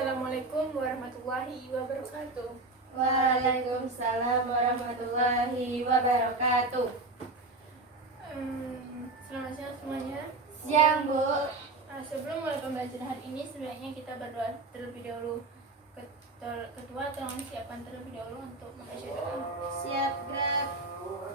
Assalamualaikum warahmatullahi wabarakatuh. Waalaikumsalam warahmatullahi wabarakatuh. Selamat siang semuanya. Siang, Bu. Sebelum mulai pembelajaran hari ini, sebaiknya kita berdoa terlebih dahulu. Ketua, tolong siapkan terlebih dahulu untuk membaca doa. Siap, gerak.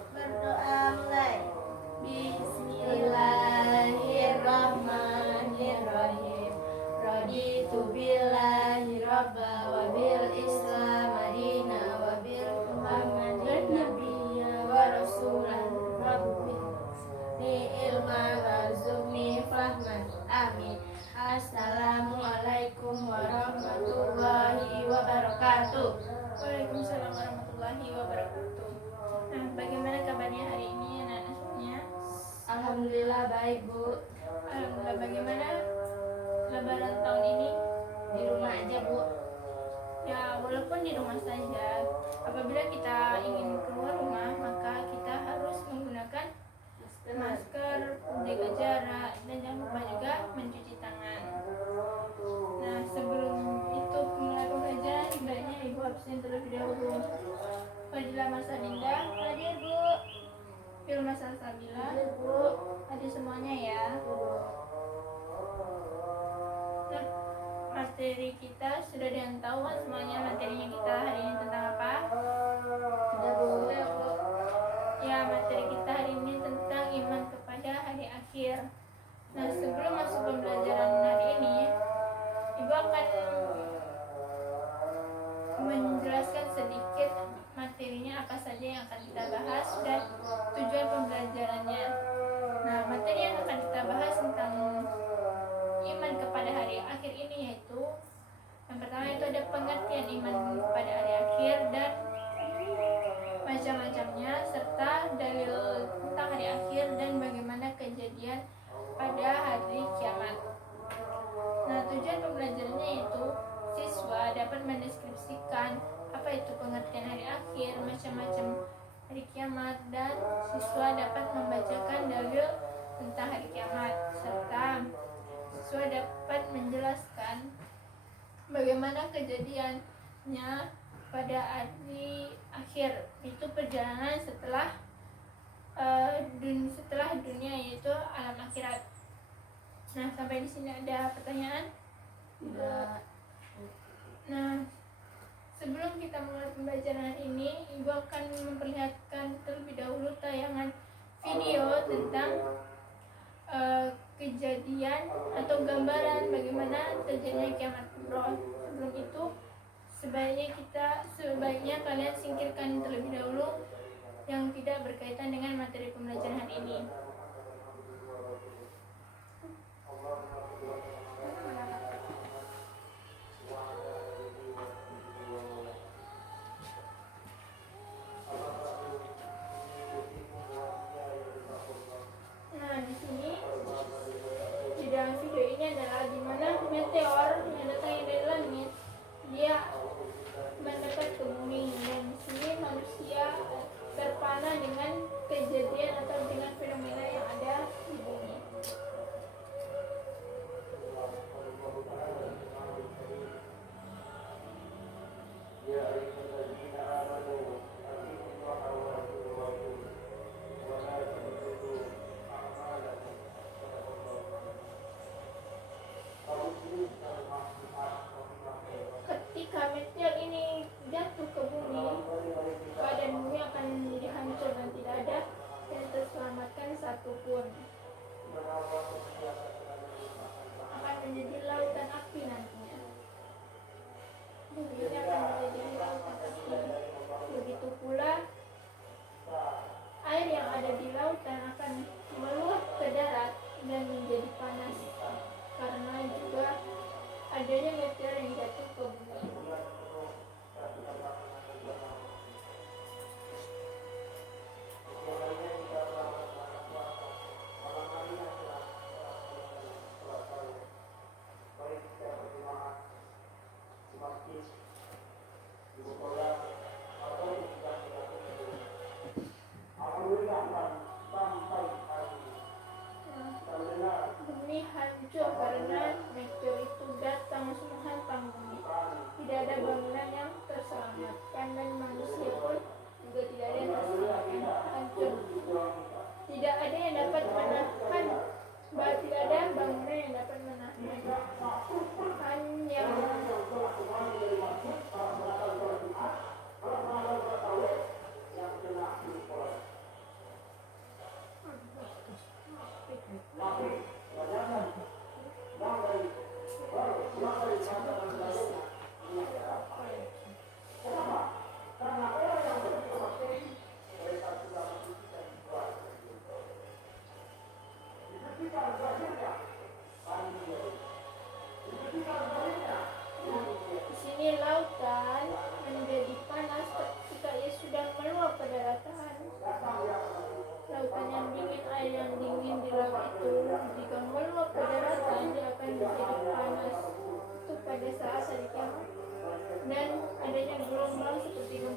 Berdoa mulai. Bismillahirrahmanirrahim. Raditu billahi rabba wa bil islam madina wa bil muhammadin nabiyya wa rasulan rabbi ni ilma warzuqni fahman. Amin. Assalamualaikum warahmatullahi wabarakatuh. Waalaikumsalam warahmatullahi wabarakatuh. Nah, bagaimana kabarnya hari ini anak-anak semuanya? Alhamdulillah baik, Bu. Alhamdulillah. Bagaimana Lebaran tahun ini? Di rumah aja, Bu. Ya, walaupun di rumah saja, apabila kita ingin keluar rumah, maka kita harus menggunakan masker, menjaga jarak, dan jangan lupa juga mencuci tangan. Nah, sebelum itu mulai pembelajaran, sebaiknya Ibu absen terlebih dahulu. Fadilah Masalinda, Hadir, Bu. Filma Salsabila, Hadir, Bu. hadir semuanya ya. Nah, materi kita sudah tahu kan semuanya materinya kita hari ini tentang apa? Sudah, Bu. Ya, Bu. Ya, materi kita hari ini tentang iman kepada hari akhir. Nah, sebelum masuk pembelajaran hari ini, Ibu akan menjelaskan sedikit materinya apa saja yang akan kita bahas dan tujuan pembelajarannya. Nah, materi yang akan kita bahas tentang iman kepada hari akhir ini yaitu yang pertama itu ada pengertian iman kepada hari akhir dan macam-macamnya serta dalil tentang hari akhir dan bagaimana kejadian pada hari kiamat. Nah, tujuan pembelajarannya itu siswa dapat mendeskripsikan apa itu pengertian hari akhir, macam-macam hari kiamat, dan siswa dapat membacakan dalil tentang hari kiamat serta siswa dapat menjelaskan bagaimana kejadiannya pada hari akhir, itu perjalanan setelah dunia, yaitu alam akhirat. Nah, sampai di sini ada pertanyaan? Tidak. Nah, sebelum kita mulai pembelajaran ini, Ibu akan memperlihatkan terlebih dahulu tayangan video tentang kejadian atau gambaran bagaimana terjadinya kiamat kubra. Sebelum itu, sebaiknya kalian singkirkan terlebih dahulu yang tidak berkaitan dengan materi pembelajaran hari ini. Nah, di sini di dalam video ini adalah di mana meteor yang datang dari langit dia mendekat ke bumi, dan di sini manusia terpana dengan kejadian atau dengan fenomena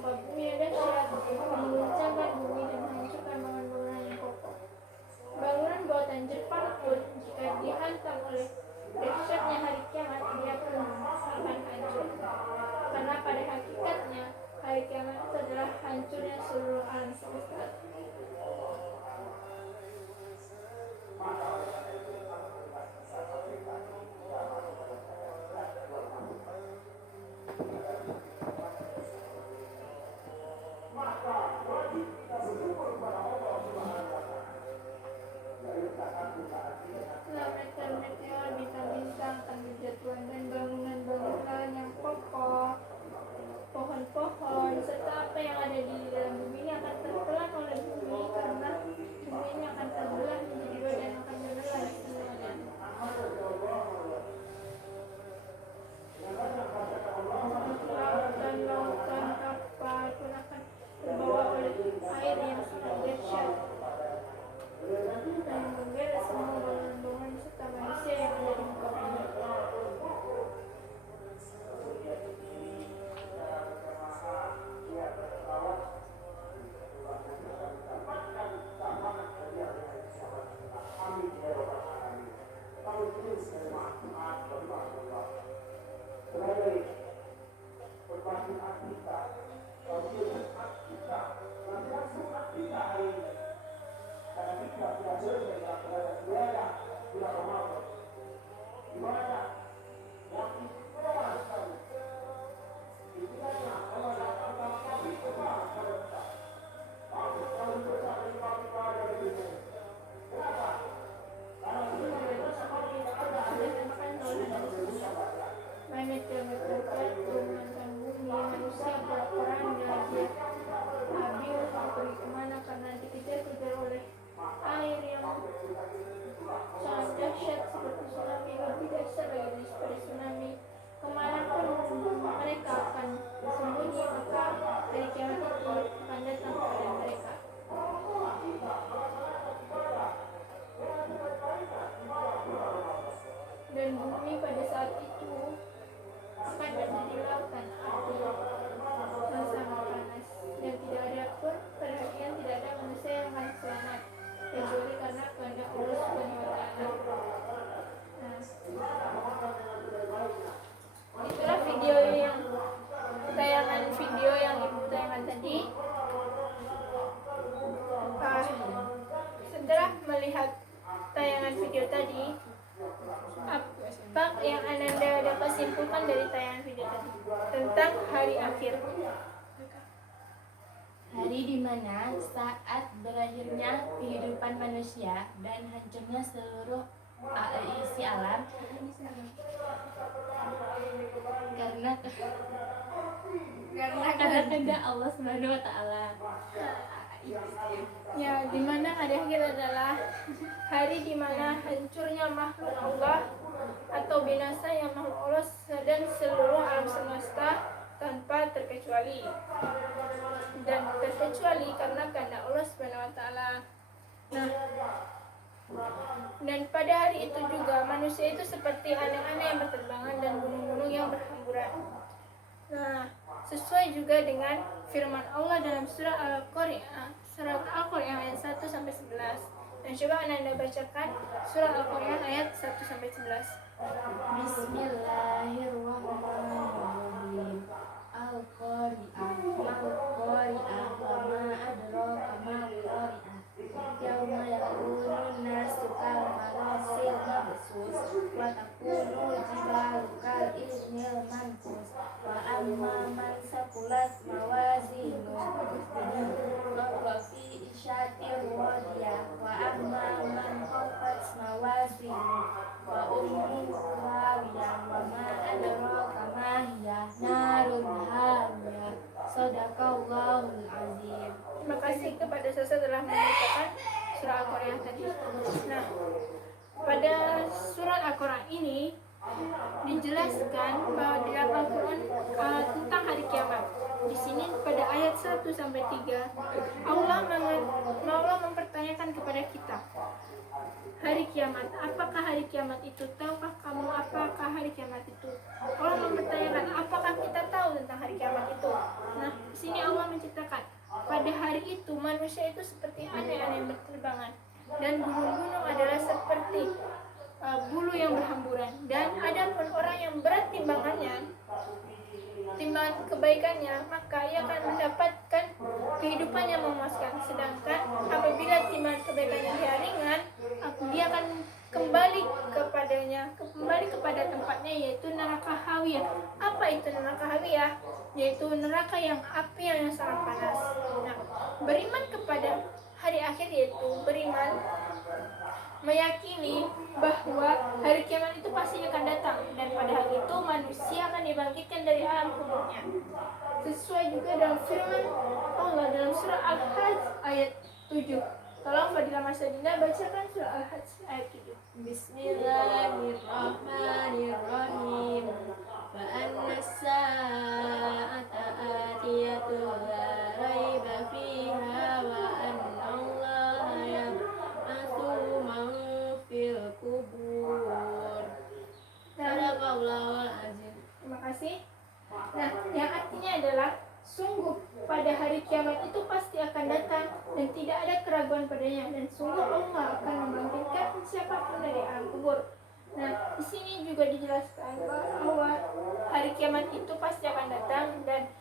gempa bumi yang dahsyat, mengguncangkan bumi dan menghancurkan bangunan-bangunan yang kokoh. Bangunan buatan Jepang pun jika dihantam oleh dahsyatnya hari kiamat, dia pun akan hancur. Karena pada hakikatnya hari kiamat itu adalah hancurnya seluruh alam semesta. Meteor-meteor, bintang-bintang akan berjatuhan dan bangunan-bangunan yang kokoh, pohon-pohon, serta apa yang ada di dalam bumi ini akan tertelan oleh bumi karena bumi ini akan terbelah menjadi dua dan akan menelan semuanya. Lautan-lautan kapal pun akan terbawa oleh air yang sangat dahsyat dan menggeret semua bangunan-bangunan serta manusia yang ada di muka bumi. Meteor-meteor mengguncangkan bumi, manusia berperanda, dia labil mau pergi kemana karena dikejar-kejar oleh air yang sangat dahsyat seperti tsunami, lebih dahsyat lagi daripada tsunami. Kemana pun mereka akan sembunyi, maka hari kiamat itu akan datang kepada mereka. Dan bumi pada saat itu akan menjadi lautan api yang sangat panas, dan tidak ada pun perhatian, tidak ada manusia yang akan selamat kecuali karena kehendak Allah Subhanahu wa Ta'ala. Nah, itulah tayangan video yang ibu tayangkan tadi. Setelah melihat tayangan video tadi, apa yang Ananda dapat simpulkan dari tayangan video tadi tentang hari akhir? Hari di mana saat berakhirnya kehidupan manusia dan hancurnya seluruh isi alam karena kehendak Allah Subhanahu wa Ta'ala. Ya, di mana hari akhir adalah hari di mana hancurnya makhluk Allah atau binasanya makhluk Allah dan seluruh alam semesta tanpa terkecuali, dan terkecuali karena kehendak Allah Subhanahu wa Ta'ala. Nah, dan pada hari itu juga manusia itu seperti anak-anak yang berterbangan dan gunung-gunung yang berhamburan. Nah, sesuai juga dengan firman Allah dalam surah Al-Qur'an ayat 1 sampai 11. Dan coba Anda bacakan surah Al-Qur'an ayat 1 sampai 11. Bismillahirrahmanirrahim. Al-Qari'ah, Mal-Qari'ah, wa ma adraka mal-Qari'ah. Yauma yakunun nasu kal-farasil mabsus, wa takunu jibalu kal-ihnil manfus, wa amma man saqulat mawazinuhu fa fi isyatir radiyah, wa amma man khaffat mawazinuhu wa ummuhu hawiyah, wa ma adraka ma hiya narun hamiyah. Shadaqallahul azim. Terima kasih kepada Sasa telah membacakan surah Al-Qur'an tadi. Nah, pada surat Al-Qur'an ini dijelaskan bahwa di dalam Al-Qur'an tentang hari kiamat. Di sini pada ayat 1 sampai 3 Allah mempertanyakan kepada kita hari kiamat. Apakah hari kiamat itu? Tahukah kamu apakah hari kiamat itu? Allah mempertanyakan apakah kita tahu tentang hari kiamat itu. Nah, di sini Allah manusia itu seperti aneh-aneh yang berterbangan, dan gunung-gunung adalah seperti bulu yang berhamburan. Dan adapun orang yang berat timbangannya, timbangan kebaikannya, maka ia akan mendapatkan kehidupan yang memuaskan. Sedangkan apabila timbangan kebaikannya dia ringan, dia akan kembali kepada tempatnya, yaitu neraka hawiyah. Apa itu neraka hawiyah? Yaitu neraka yang api yang sangat panas. Nah, beriman kepada hari akhir yaitu beriman meyakini bahwa hari kiamat itu pasti akan datang, dan pada hari itu manusia akan dibangkitkan dari alam kuburnya. Sesuai juga dalam firman Allah dalam surah Al-Hajj ayat 7. Tolong Fadilah Mas Adinda bacakan surah Al-Hajj ayat 7. Bismillahirrahmanirrahim. Wa anna as-sa'ata atiyatun la raiba fiha wa anna Allaha yab'atsu man fil kubur. Sadaqallahul azim. Terima kasih. Nah, yang artinya adalah sungguh pada hari kiamat itu pasti akan datang dan tidak ada keraguan padanya, dan sungguh Allah akan membangkitkan siapapun dari alam kubur. Nah, di sini juga dijelaskan bahwa hari kiamat itu pasti akan datang dan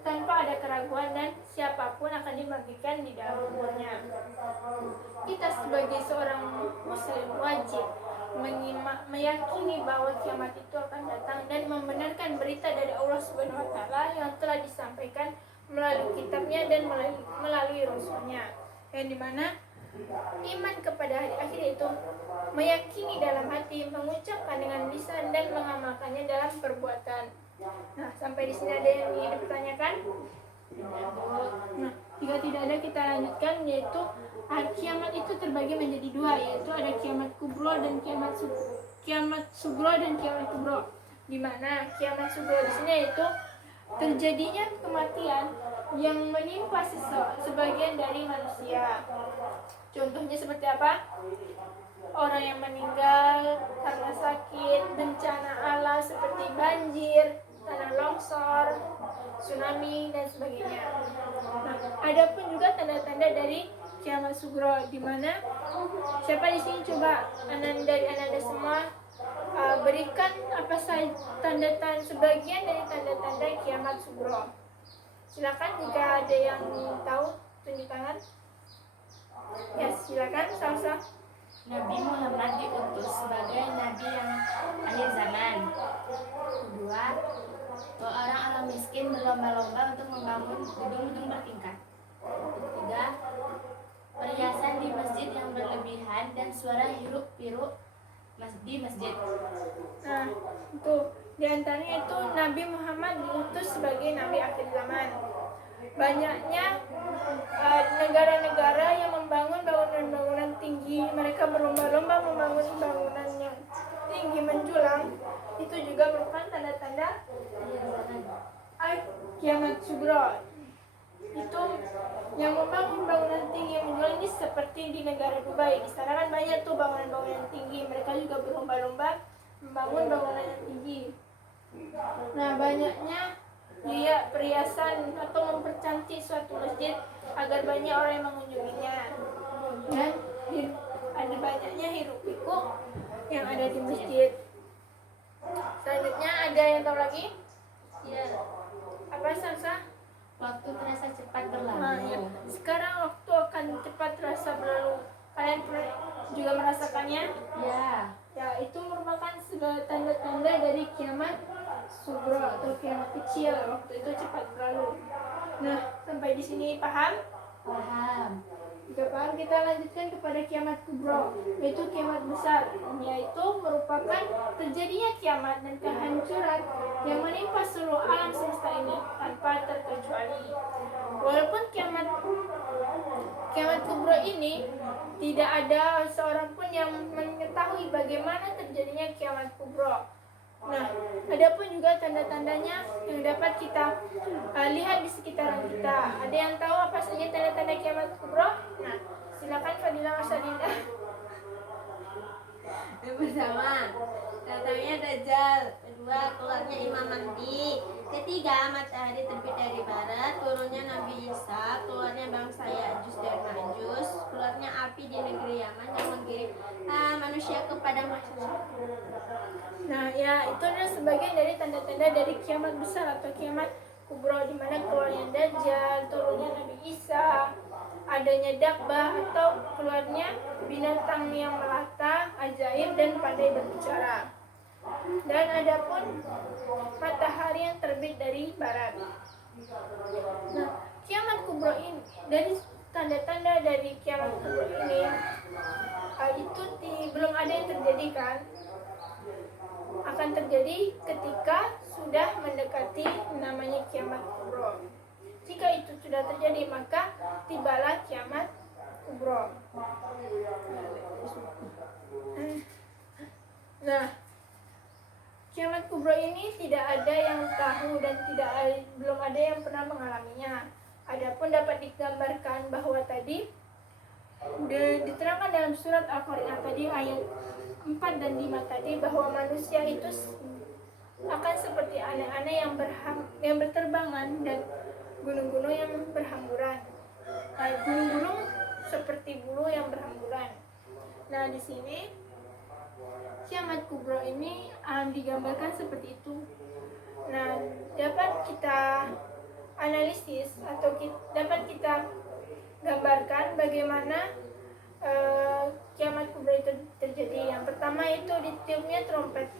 tanpa ada keraguan, dan siapapun akan dibangkitkan di dalam kuburnya. Kita sebagai seorang muslim wajib meyakini bahwa kiamat itu akan datang dan membenarkan berita dari Allah Subhanahu wa taala yang telah disampaikan melalui kitabnya dan melalui rasulnya, yang dimana iman kepada hari akhir itu meyakini dalam hati, mengucapkan dengan lisan, dan mengamalkannya dalam perbuatan. Nah, sampai di sini ada yang ingin dipertanyakan? Nah, jika tidak ada kita lanjutkan, yaitu kiamat itu terbagi menjadi dua, yaitu ada kiamat kubro dan kiamat sugro dan kiamat kubro. Di mana kiamat sugro di sini yaitu terjadinya kematian yang menimpa sebagian dari manusia. Contohnya seperti apa? Orang yang meninggal karena sakit, bencana alam seperti banjir, tanah longsor, tsunami, dan sebagainya. Nah, ada pun juga tanda-tanda dari kiamat sugro, di mana siapa di sini coba dari ananda semua berikan apa saja tanda-tanda, sebagian dari tanda-tanda kiamat sugro. Silakan jika ada yang tahu, tunjuk tangan. Ya, silakan Salsa. Nabi Muhammad diutus sebagai nabi yang akhir zaman. Kedua, orang miskin berlomba-lomba untuk membangun gedung-gedung bertingkat. Ketiga, perhiasan di masjid yang berlebihan dan suara hiruk-pikuk di masjid. Nah, itu diantaranya itu Nabi Muhammad diutus sebagai nabi akhir zaman. Banyaknya negara-negara yang membangun bangunan-bangunan tinggi, mereka berlomba-lomba membangun bangunan yang tinggi menjulang. Itu juga merupakan tanda-tanda kiamat sugro. Itu yang membangun bangunan tinggi menjulang ini seperti di negara Dubai. Di sana kan banyak tuh bangunan-bangunan tinggi, mereka juga berlomba-lomba membangun bangunan yang tinggi. Nah, banyaknya perhiasan atau mempercantik suatu masjid agar banyak orang yang mengunjunginya, dan ada banyaknya hiruk-pikuk yang ada di masjid. Selanjutnya ada yang tahu lagi? Ya. Apa Sansa? Waktu terasa cepat berlalu. Nah, ya. Sekarang waktu akan cepat terasa berlalu. Kalian juga merasakannya? Ya. Ya, itu merupakan sebuah tanda-tanda dari kiamat sugro atau kiamat kecil. Waktu itu cepat berlalu. Nah, sampai di sini paham? Paham. Jika paham, kita lanjutkan kepada kiamat kubro, yaitu kiamat besar, yaitu merupakan terjadinya kiamat dan kehancuran yang menimpa seluruh alam semesta ini tanpa terkecuali. Walaupun kiamat kubro ini tidak ada seorang pun yang mengetahui bagaimana terjadinya kiamat kubro. Nah, ada pun juga tanda-tandanya yang dapat kita lihat di sekitaran kita. Ada yang tahu apa saja tanda-tanda kiamat kubro? Nah, silakan Fadilah Mas Adinda. Yang pertama, datangnya Dajjal. Kedua, keluarnya Imam Mahdi. Ketiga, matahari terbit dari barat. Turunnya Nabi Isa. Keluarnya bangsa Ya'juj dan Ma'juj. Keluarnya api di negeri Yaman yang menggiring manusia kepada masyarakat. Nah, ya itu adalah sebagian dari tanda-tanda dari kiamat besar atau kiamat kubro, di mana keluarnya Dajjal, turunnya Nabi Isa, adanya dabbah atau keluarnya binatang yang melata, ajaib dan pandai berbicara. Dan adapun matahari yang terbit dari barat. Nah, kiamat kubro ini, dari tanda-tanda dari kiamat kubro ini itu belum ada yang terjadi kan? Akan terjadi ketika sudah mendekati namanya kiamat kubro. Jika itu sudah terjadi, maka tibalah kiamat kubro. Nah, kiamat kubro ini tidak ada yang tahu dan belum ada yang pernah mengalaminya. Adapun dapat digambarkan bahwa tadi diterangkan dalam surat Al-Qari'ah tadi ayat 4 dan 5 tadi, bahwa manusia itu akan seperti anak-anak yang berterbangan dan gunung-gunung yang berhamburan. Gunung-gunung seperti bulu yang berhamburan. Nah, di sini kiamat kubro ini digambarkan seperti itu. Nah, dapat kita analisis atau dapat kita gambarkan bagaimana kiamat kubro itu terjadi. Yang pertama itu ditiupnya trompet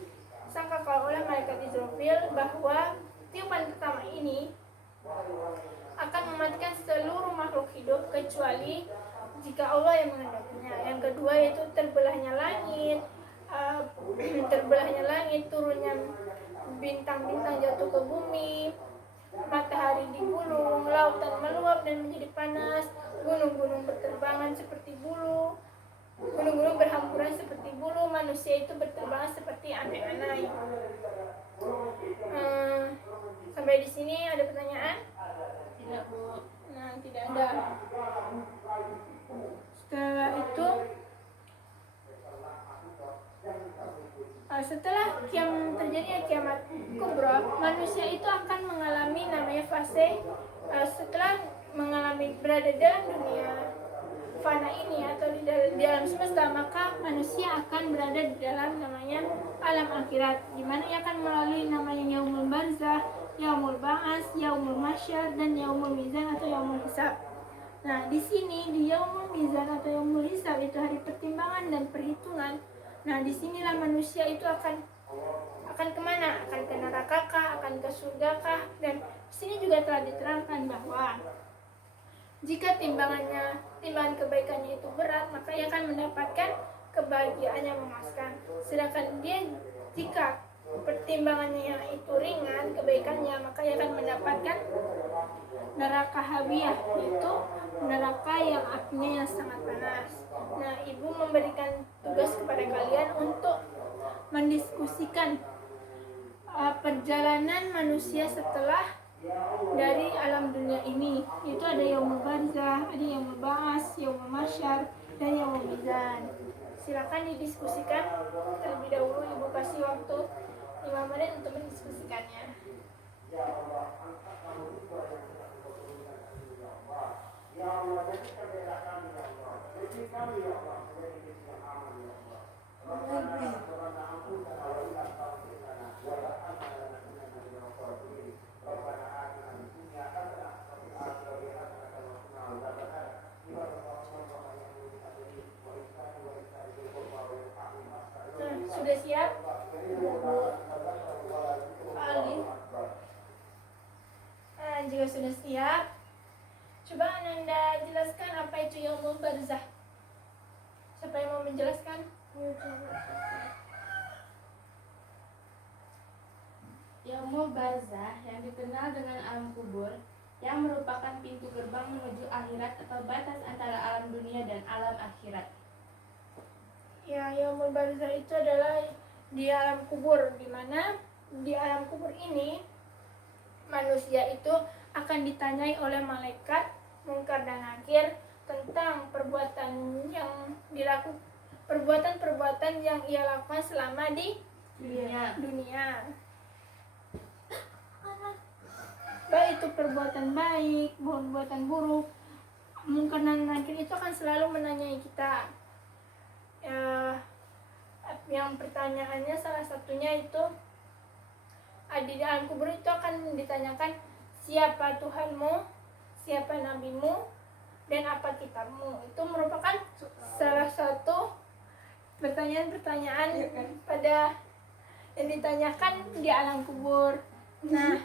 sangkakala oleh malaikat Israfil, bahwa tiupan pertama ini akan mematikan seluruh makhluk hidup kecuali jika Allah yang menghendakinya. Yang kedua yaitu terbelahnya langit, turunnya bintang-bintang jatuh ke bumi, matahari digulung, lautan meluap dan menjadi panas, gunung-gunung berterbangan seperti bulu, gunung-gunung berhamburan seperti bulu, manusia itu berterbangan seperti anak-anak. Sampai di sini ada pertanyaan? Tidak, Bu. Nah, tidak ada. Setelah itu, setelah terjadinya kiamat kubro, manusia itu akan mengalami namanya fase setelah mengalami berada dalam dunia fana ini atau di dalam semesta, maka manusia akan berada di dalam namanya alam akhirat, di mana ia akan melalui namanya yaumul barzah, yaumul ba'ats, yaumul mahsyar dan yaumul mizan atau yaumul hisab. Nah, di sini di yaumul mizan atau yaumul hisab itu hari pertimbangan dan perhitungan. Nah, disinilah manusia itu akan kemana? Akan ke neraka kah? Akan ke surga kah? Dan di sini juga telah diterangkan bahwa jika timbangan kebaikannya itu berat, maka ia akan mendapatkan kebahagiaan yang memuaskan. Sedangkan dia jika pertimbangannya itu ringan kebaikannya, maka ia akan mendapatkan neraka hawiyah, yaitu neraka yang apinya yang sangat panas. Nah, Ibu memberikan tugas kepada kalian untuk mendiskusikan perjalanan manusia setelah dari alam dunia ini. Itu ada yaumul barzah, ada yaumul ba'ats, yaumul mahsyar, dan yaumul mizan. Silakan didiskusikan terlebih dahulu. Ibu kasih waktu 5 menit untuk mendiskusikannya. Sudah siap? Ali. Jika sudah siap, coba Ananda jelaskan apa itu yaumul barzah. Siapa yang mau menjelaskan? Yaumul barzah yang dikenal dengan alam kubur, yang merupakan pintu gerbang menuju akhirat atau batas antara alam dunia dan alam akhirat. Ya, yaumul barzah itu adalah di alam kubur, di mana di alam kubur ini manusia itu akan ditanyai oleh malaikat Munkar dan Nakir tentang perbuatan yang ia lakukan selama di dunia. baik itu perbuatan baik, perbuatan buruk, mungkar dan nakir itu akan selalu menanyai kita. Yang pertanyaannya salah satunya itu di dalam kubur itu akan ditanyakan siapa Tuhanmu, siapa nabimu, dan apa kitabmu. Itu merupakan salah satu pertanyaan-pertanyaan pada yang ditanyakan di alam kubur. Nah,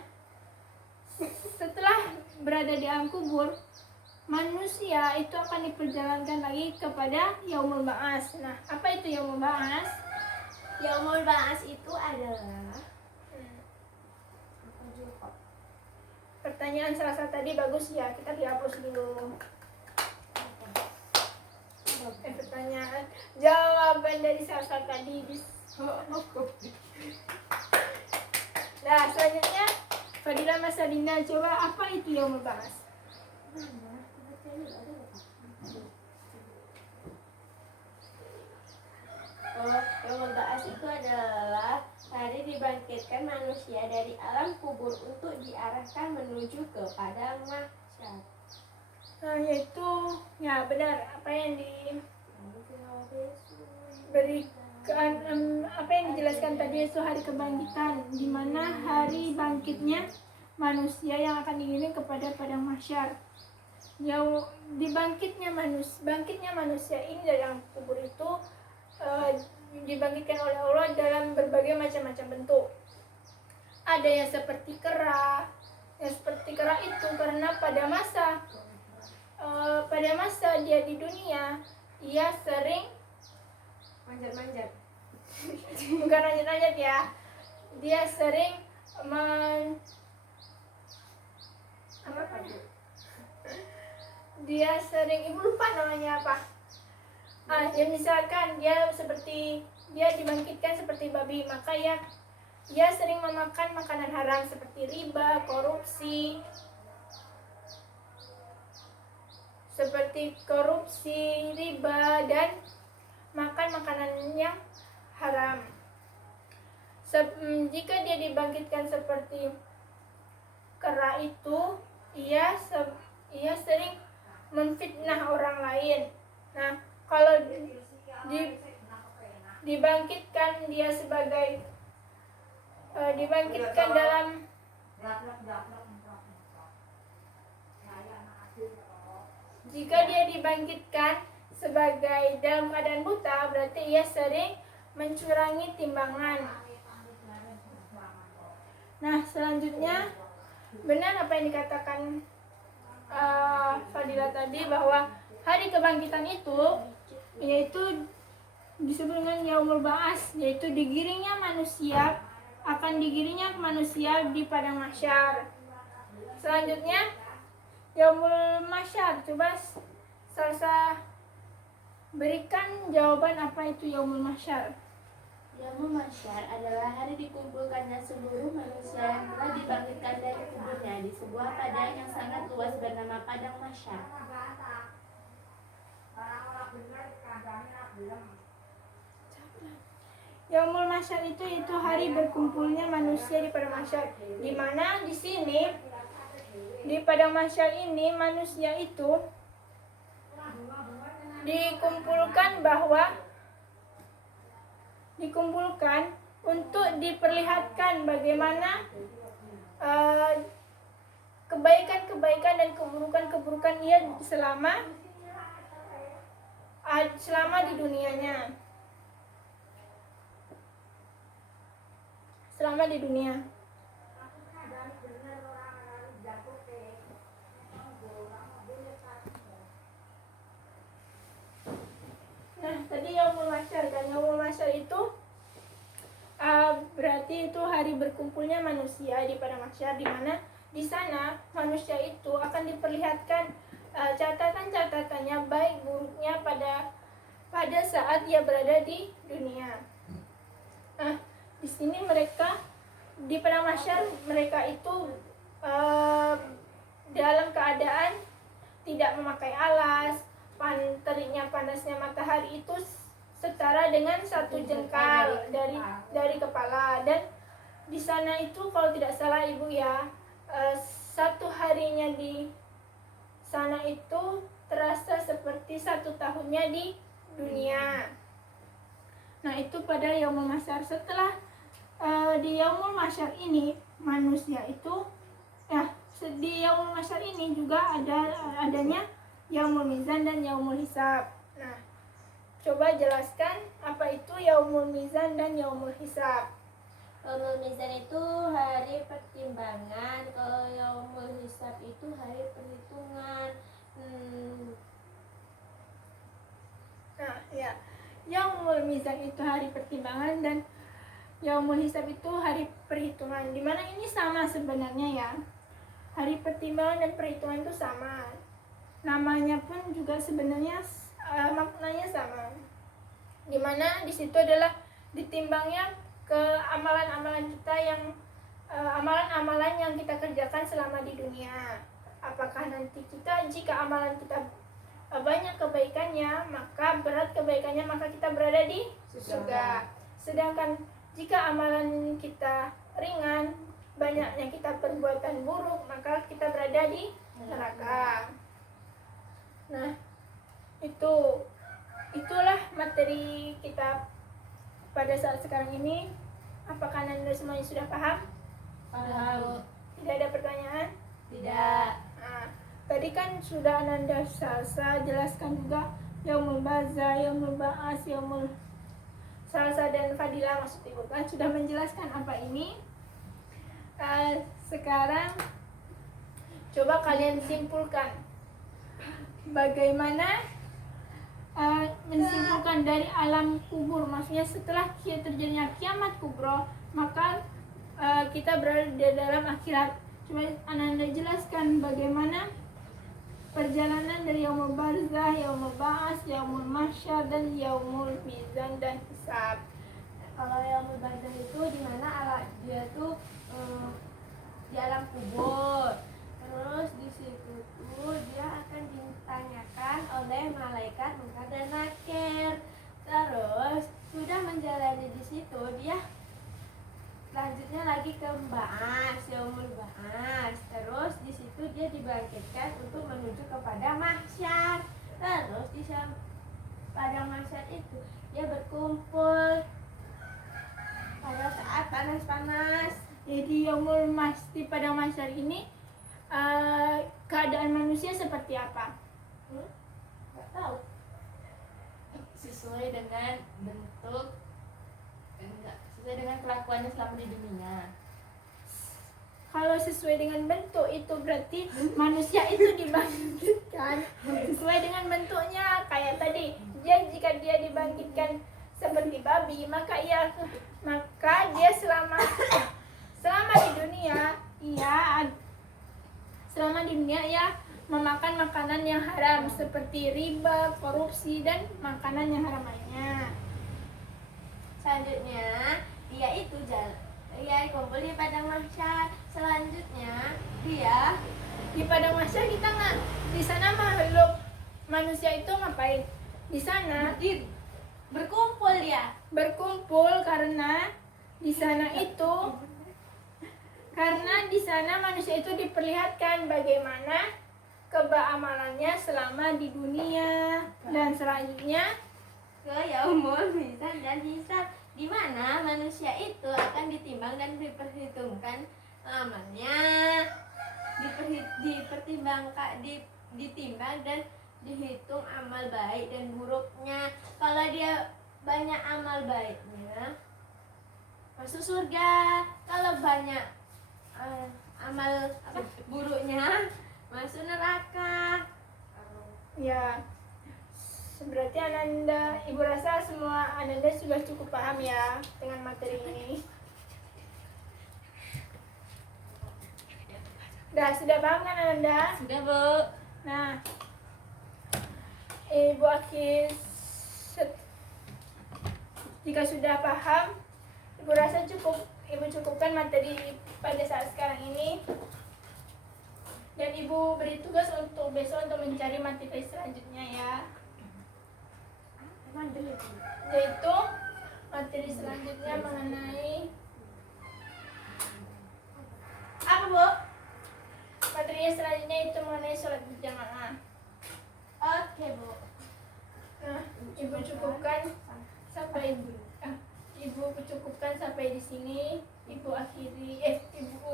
setelah berada di alam kubur, manusia itu akan diperjalankan lagi kepada Yaumul Ba'ats. Nah, apa itu Yaumul Ba'ats? Yaumul Ba'ats itu adalah pertanyaan salah satu tadi bagus ya, kita dihapus dulu. Pertanyaan jawaban dari salah satu tadi. Nah, selanjutnya Fadila Mas Adinda, coba apa itu Yaumul Ba'ats? Yaumul Ba'ats itu adalah hari dibangkitkan manusia dari alam kubur untuk diarahkan menuju kepada mahsyar. Nah, yaitu ya benar apa yang apa yang dijelaskan tadi itu hari kebangkitan, di mana hari bangkitnya manusia yang akan digiring kepada padang mahsyar. Yang bangkitnya manusia ini dari alam kubur itu dibangkitkan oleh Allah dalam berbagai macam-macam bentuk. Ada yang seperti kera. Yang seperti kera itu karena pada masa dia di dunia, ia sering Manjat-manjat. bukan lanjut-lanjut ya. Dia sering dia sering, ibu lupa namanya apa. Ya misalkan dia dibangkitkan seperti babi, maka dia sering memakan makanan haram seperti riba, korupsi, riba, dan makan makanan yang haram. Jika dia dibangkitkan seperti kera itu, ia sering memfitnah orang lain. Nah, kalau dibangkitkan dia sebagai dibangkitkan dalam jika dia dibangkitkan sebagai dalam keadaan buta, berarti ia sering mencurangi timbangan. Nah, selanjutnya benar apa yang dikatakan Fadila tadi, bahwa hari kebangkitan itu yaitu disebut dengan Yaumul Ba'ats, yaitu akan digiringnya manusia di padang mahsyar. Selanjutnya Yaumul Mahsyar, coba Salsa berikan jawaban apa itu Yaumul Mahsyar. Yaumul Mahsyar adalah hari dikumpulkannya seluruh manusia yang telah dibangkitkan dari kuburnya di sebuah padang yang sangat luas bernama Padang Mahsyar. Yaumul Mahsyar itu hari berkumpulnya manusia di padang mahsyar, di mana di sini di padang mahsyar ini manusia itu dikumpulkan untuk diperlihatkan bagaimana kebaikan-kebaikan dan keburukan-keburukan ia selama di dunianya. Selama di dunia. Nah, tadi Yaumul Mahsyar kan, Yaumul Mahsyar itu berarti itu hari berkumpulnya manusia di padang mahsyar, di mana di sana manusia itu akan diperlihatkan catatan-catatannya baik buruknya pada saat ia berada di dunia. Nah, di sini mereka di padang mahsyar mereka itu dalam keadaan tidak memakai alas, teriknya panasnya matahari itu setara dengan 1 jengkal dari kepala, dan di sana itu kalau tidak salah ibu ya, satu harinya di sana itu terasa seperti 1 tahunnya di dunia. Nah, itu pada Yaumul Mahsyar. Setelah di Yaumul Mahsyar ini manusia itu di Yaumul Mahsyar ini juga adanya Yaumul Mizan dan Yaumul Hisab. Nah, coba jelaskan apa itu Yaumul Mizan dan Yaumul Hisab. Yaumul Mizan itu hari pertimbangan, kalau Yaumul Hisab itu hari perhitungan. Nah, ya. Yaumul Mizan itu hari pertimbangan dan Yaumul Hisab itu hari perhitungan. Dimana ini sama sebenarnya ya. Hari pertimbangan dan perhitungan itu sama. Namanya pun juga sebenarnya maknanya sama. Dimana di situ adalah ditimbangnya ke amalan-amalan kita yang amalan-amalan yang kita kerjakan selama di dunia. Apakah nanti jika amalan kita banyak kebaikannya, maka berat kebaikannya, maka kita berada di surga. Sedangkan jika amalan kita ringan, banyaknya kita perbuatan buruk, maka kita berada di neraka. Nah, itulah materi kita pada saat sekarang ini. Apakah Anda semuanya sudah paham? Paham. Tidak ada pertanyaan? Tidak. Nah, tadi kan sudah Ananda Salsa jelaskan juga Yaumul Baza, Yaumul Ba'as, Yaumul Salsa dan Fadilah, maksud ibu kan sudah menjelaskan apa ini. Sekarang coba kalian simpulkan bagaimana mensimpulkan dari alam kubur, maksudnya setelah terjadinya kiamat kubro, maka kita berada di dalam akhirat. Coba Ananda jelaskan bagaimana perjalanan dari Yaumul Barzah, Yaumul Ba'as, Yaumul Mahsyar, dan Yaumul Mizan dan Hisab. Kalau Yaumul Barzah itu dimana dia tuh di alam kubur. Terus di situ tuh dia akan ditanyakan oleh malaikat Munkar dan Nakir. Terus sudah menjalani di situ, dia lanjutnya lagi ke Ba'as, Yaumul Ba'as. Terus di situ dia dibangkitkan untuk menuju kepada Mahsyar. Terus di pada Mahsyar itu dia berkumpul pada saat panas-panas. Jadi Yaumul di padang mahsyar ini keadaan manusia seperti apa? Nggak tahu. Sesuai dengan bentuk, sesuai dengan kelakuannya selama di dunia. Kalau sesuai dengan bentuk itu berarti manusia itu dibangkitkan sesuai dengan bentuknya. Kayak tadi, jika dia dibangkitkan seperti babi, maka dia selama di dunia ia memakan makanan yang haram seperti riba, korupsi, dan makanan yang haram lainnya. Selanjutnya dia kumpul di padang mahsyar. Selanjutnya dia Di padang mahsyar kita nggak, di sana makhluk manusia itu ngapain? Di sana berkumpul ya. berkumpul karena di sana manusia itu diperlihatkan bagaimana keberamalannya selama di dunia, dan selanjutnya ke Yaumul Mizan dan Hisab, di mana manusia itu akan ditimbang dan diperhitungkan amalnya, ditimbang dan dihitung amal baik dan buruknya. Kalau dia banyak amal baiknya masuk surga, kalau banyak amal buruknya masuk neraka. ya, berarti Ibu rasa semua Ananda sudah cukup paham ya dengan materi ini. Sudah paham kan Ananda? Sudah, Bu. Nah, Ibu jika sudah paham, Ibu rasa Ibu cukupkan materi pada saat sekarang ini. Dan Ibu beri tugas untuk besok untuk mencari materi selanjutnya ya. Yaitu materi selanjutnya mengenai Apa, Bu? sholat berjamaah. Oke, Bu. Nah, ibu cukupkan sampai ibu cukupkan sampai di sini. Ibu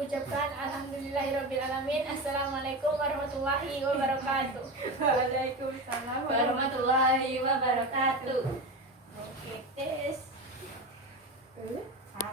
ucapkan alhamdulillahirabbil alamin. Assalamualaikum warahmatullahi wabarakatuh. Waalaikumsalam warahmatullahi wabarakatuh.